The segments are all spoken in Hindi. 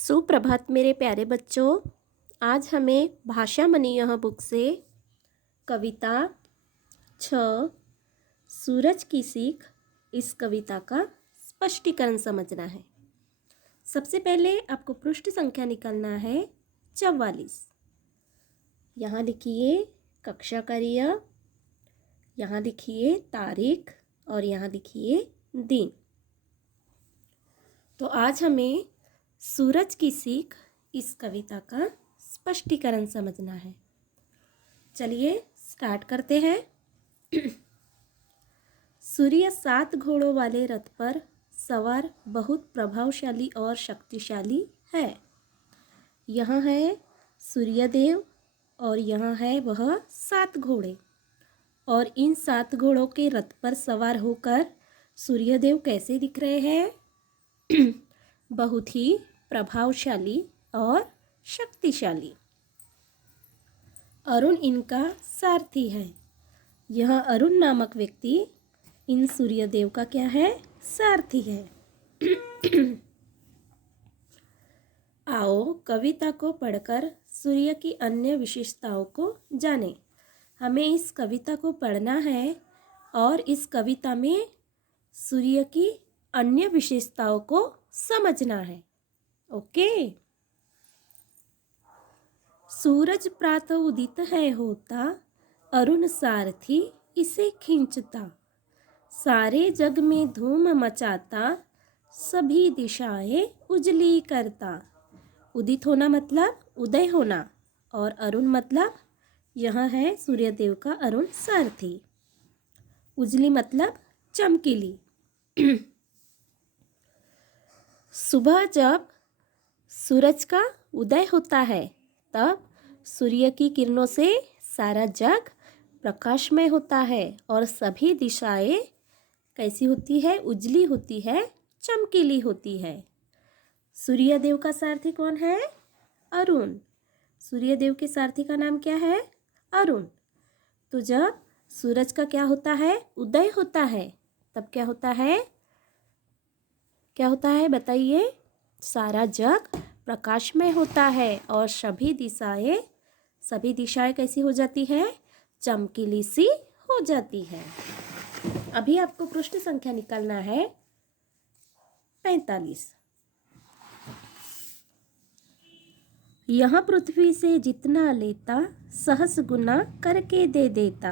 सुप्रभात मेरे प्यारे बच्चों। आज हमें भाषा मनी यह बुक से कविता छ सूरज की सीख इस कविता का स्पष्टीकरण समझना है। सबसे पहले आपको पृष्ठ संख्या निकालना है 44। यहाँ लिखिए कक्षा कार्य, यहाँ लिखिए तारीख और यहाँ लिखिए दिन। तो आज हमें सूरज की सीख इस कविता का स्पष्टीकरण समझना है। चलिए स्टार्ट करते हैं। सूर्य 7 घोड़ों वाले रथ पर सवार बहुत प्रभावशाली और शक्तिशाली है। यहाँ है सूर्यदेव और यहाँ है वह 7 घोड़े, और इन 7 घोड़ों के रथ पर सवार होकर सूर्यदेव कैसे दिख रहे हैं? बहुत ही प्रभावशाली और शक्तिशाली। अरुण इनका सारथी है। यह अरुण नामक व्यक्ति इन सूर्यदेव का क्या है? सारथी है। आओ कविता को पढ़कर सूर्य की अन्य विशेषताओं को जानें। हमें इस कविता को पढ़ना है और इस कविता में सूर्य की अन्य विशेषताओं को समझना है। ओके। सूरज प्रातः उदित है होता, अरुण सारथी इसे खींचता। सारे जग में धूम मचाता, सभी दिशाएं उजली करता। उदित होना मतलब उदय होना, और अरुण मतलब यह है सूर्यदेव का अरुण सारथी। उजली मतलब चमकीली। सुबह जब सूरज का उदय होता है तब सूर्य की किरणों से सारा जग प्रकाशमय होता है और सभी दिशाएं कैसी होती है? उजली होती है, चमकीली होती है। सूर्यदेव का सारथी कौन है? अरुण। सूर्यदेव के सारथी का नाम क्या है? अरुण। तो जब सूरज का क्या होता है? उदय होता है, तब क्या होता है? क्या होता है बताइए? सारा जग प्रकाशमय होता है और सभी दिशाएं कैसी हो जाती है? चमकीली सी हो जाती है। अभी आपको पृष्ठ संख्या निकालना है 45। यह पृथ्वी से जितना लेता, सहस गुना करके दे देता।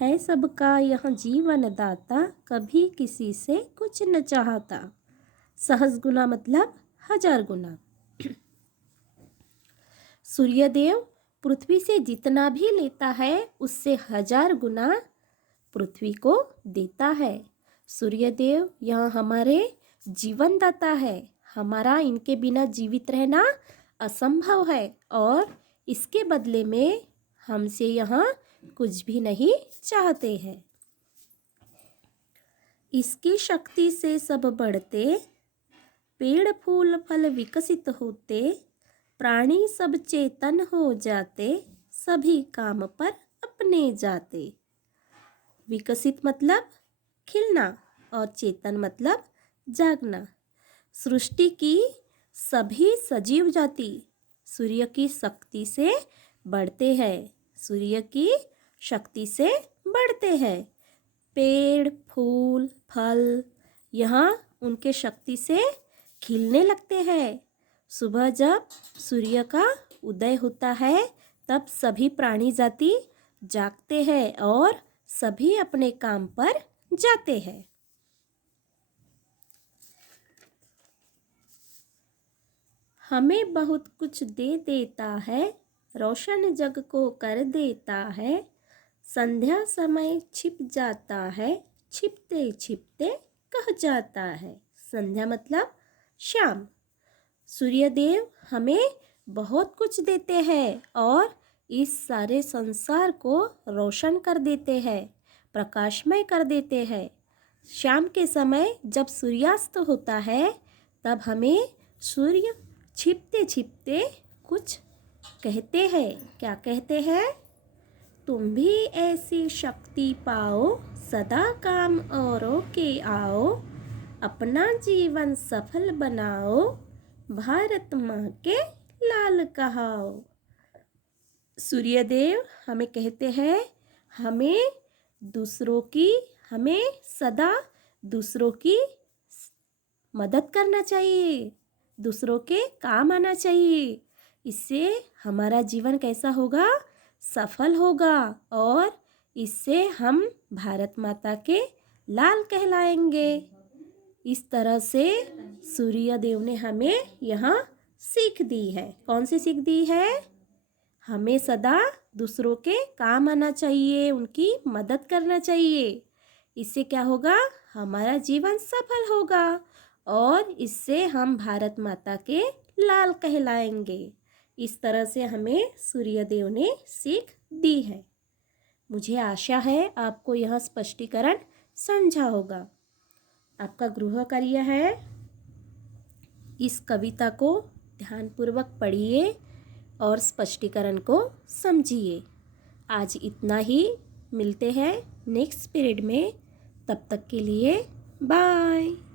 है सबका यह जीवन दाता, कभी किसी से कुछ न चाहता। सहस गुना मतलब 1000 गुना। सूर्यदेव पृथ्वी से जितना भी लेता है उससे 1000 गुना पृथ्वी को देता है। सूर्यदेव यह हमारे जीवनदाता है। हमारा इनके बिना जीवित रहना असंभव है, और इसके बदले में हमसे यहाँ कुछ भी नहीं चाहते हैं। इसकी शक्ति से सब बढ़ते, पेड़ फूल फल विकसित होते। प्राणी सब चेतन हो जाते, सभी काम पर अपने जाते। विकसित मतलब खिलना और चेतन मतलब जागना। सृष्टि की सभी सजीव जाति सूर्य की शक्ति से बढ़ते हैं। सूर्य की शक्ति से बढ़ते हैं। पेड़ फूल फल यहाँ उनके शक्ति से खिलने लगते हैं। सुबह जब सूर्य का उदय होता है तब सभी प्राणी जाति जागते हैं और सभी अपने काम पर जाते हैं। हमें बहुत कुछ दे देता है, रोशन जग को कर देता है। संध्या समय छिप जाता है, छिपते छिपते कह जाता है। संध्या मतलब शाम। सूर्यदेव हमें बहुत कुछ देते हैं और इस सारे संसार को रोशन कर देते हैं, प्रकाशमय कर देते हैं। शाम के समय जब सूर्यास्त होता है तब हमें सूर्य छिपते छिपते कुछ कहते हैं। क्या कहते हैं? तुम भी ऐसी शक्ति पाओ, सदा काम औरों के आओ। अपना जीवन सफल बनाओ, भारत माँ के लाल कहाओ। सूर्यदेव हमें कहते हैं हमें सदा दूसरों की मदद करना चाहिए, दूसरों के काम आना चाहिए। इससे हमारा जीवन कैसा होगा? सफल होगा और इससे हम भारत माता के लाल कहलाएंगे। इस तरह से सूर्यदेव ने हमें यहाँ सीख दी है। कौन सी सीख दी है? हमें सदा दूसरों के काम आना चाहिए, उनकी मदद करना चाहिए। इससे क्या होगा? हमारा जीवन सफल होगा और इससे हम भारत माता के लाल कहलाएंगे। इस तरह से हमें सूर्यदेव ने सीख दी है। मुझे आशा है आपको यह स्पष्टीकरण समझा होगा। आपका गृह कार्य है, इस कविता को ध्यानपूर्वक पढ़िए और स्पष्टीकरण को समझिए। आज इतना ही, मिलते हैं नेक्स्ट पीरियड में। तब तक के लिए बाय।